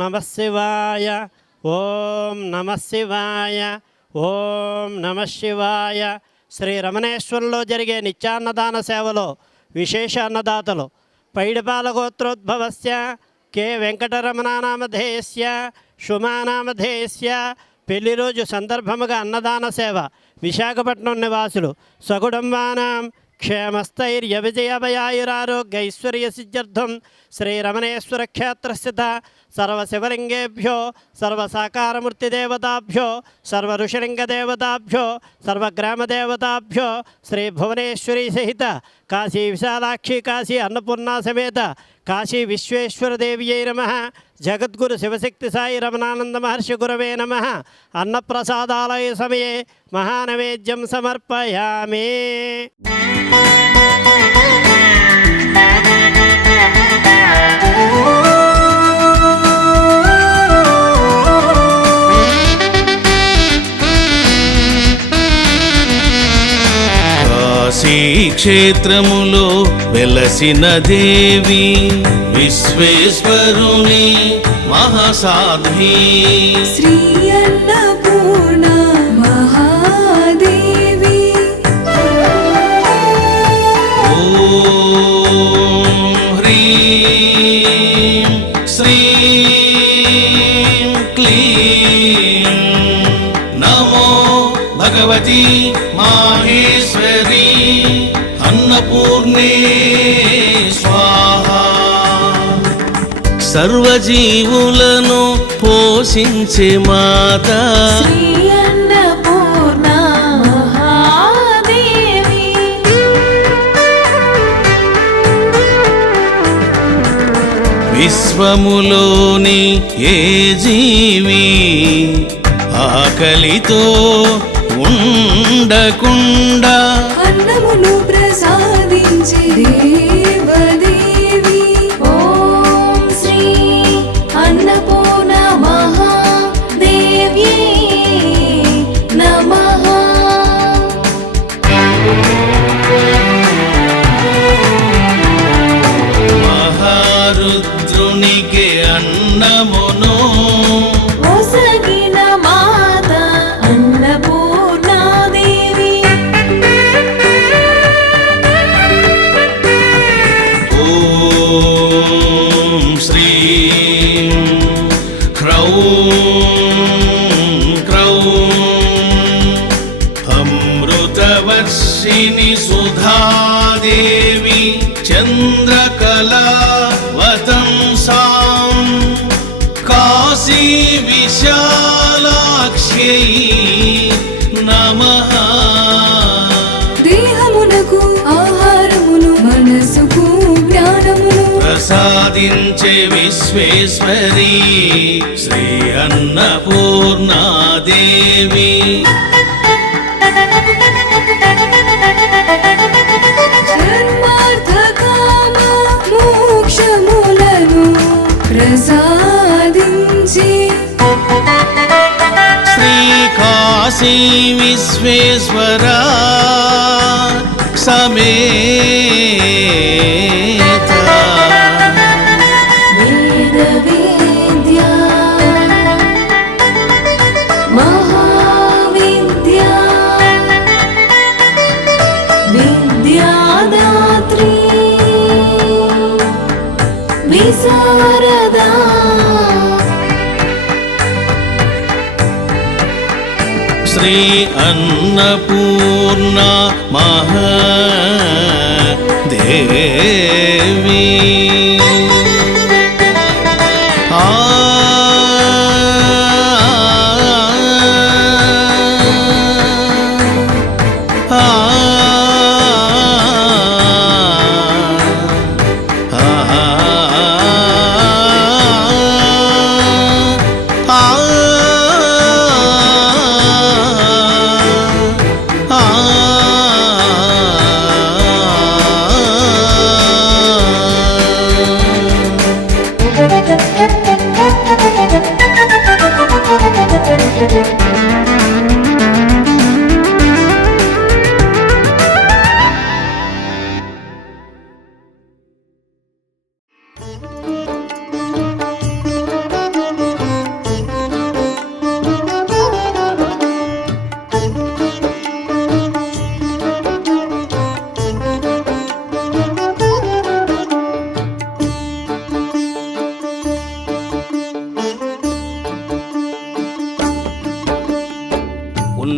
నమః శివాయ, ఓం నమః శివాయ, ఓం నమః శివాయ. శ్రీ రమణేశ్వరంలో జరిగే నిత్యాన్నదాన సేవలో విశేష అన్నదాతలు పైడిపాల గోత్రోద్భవస్య కె వెంకటరమణానామధేయస్య శుమానామధేయస్య పెళ్లి రోజు సందర్భముగా అన్నదాన సేవ విశాఖపట్నం నివాసులు సకుటుంబానాం క్షేమస్థైర్య విజయభయాయురారోగ్యైశ్వర్య సిద్ధ్యర్థం శ్రీరమణేశ్వర క్షేత్రస్థిత సర్వశివలింగేభ్యో సర్వసాకారమూర్తిదేవతాభ్యో సర్వఋషిలింగదేవతాభ్యో సర్వగ్రామదేవతాభ్యో శ్రీ భువనేశ్వరీ సహిత కాశీ విశాలాక్షి కాశీ అన్నపూర్ణా సమేత కాశీ విశ్వేశ్వరదేవ్యై నమః. జగద్గురు శివశక్తి సాయి రమణానంద మహర్షి గురవే నమః. అన్నప్రసాదాలయ సమయే మహానైవేద్యం సమర్పయామి. కాశీ క్షేత్రములో వెలసిన దేవి విశ్వేశ్వరుని మహాసాధ్వి శ్రీ అన్నపూర్ణ మహాదేవి. ఓం హ్రీం శ్రీం క్లీం నమో భగవతి మాహేశ్వరి అన్నపూర్ణే స్వాహా. సర్వజీవులను పోషించే మాత శ్రీ అన్నపూర్ణ మహాదేవి. విశ్వములోని ఏ జీవి ఆకలితో ఉండకుండా అన్నమును ప్రసాదించే దేవదేవి. ఓం శ్రీ అన్నపూర్ణ మహాదేవ్యై నమః. మహారుద్రునికి అన్నమును ఒసగిన మాత అన్నపూర్ణాదేవి. ఓం శ్రీం హ్రౌం క్రౌం అమృతవర్షిణి సుధాదేవి చంద్రకళావతంసాం కాశీ విశాలాక్ష్యై నమః. దేహమునకు ఆహారమును మనసుకు జ్ఞానమును ప్రసాదించే విశ్వేశ్వరి శ్రీ అన్నపూర్ణాదేవి. ధర్మార్థకామ మోక్షములను ప్రసాదించి శ్రీ కాశీ విశ్వేశ్వర సమేత వేద విద్యా మహావిద్యా విద్యాదాత్రి విశారదా శ్రీ అన్నపూర్ణ మహాదేవి. ఆ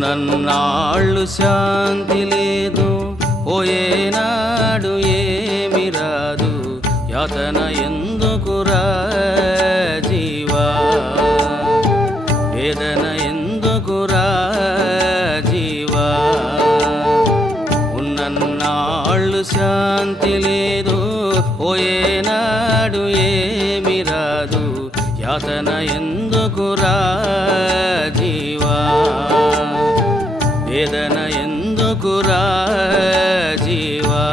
ఉన్నన్నాళ్ళు శాంతి లేదు, పోయేనాడు ఏమి రాదు, యాతన ఎందుకురా జీవా, వేదన ఎందుకురా జీవా. ఉన్నన్నాళ్ళు శాంతి లేదు, పోయేనాడు ఏమి రాదు, యాతన ఎందుకురా జీవా, వేదన ఎందుకురా జీవా.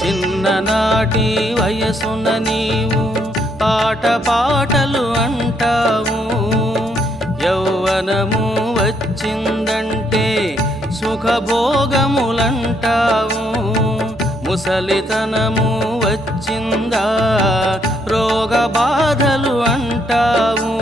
చిన్ననాటి వయసున నీవు పాటలు అంటావు, యౌవనము వచ్చిందంటే సుఖభోగములంటావు, ముసలితనము వచ్చిందా రోగ బాధలు అంటావు.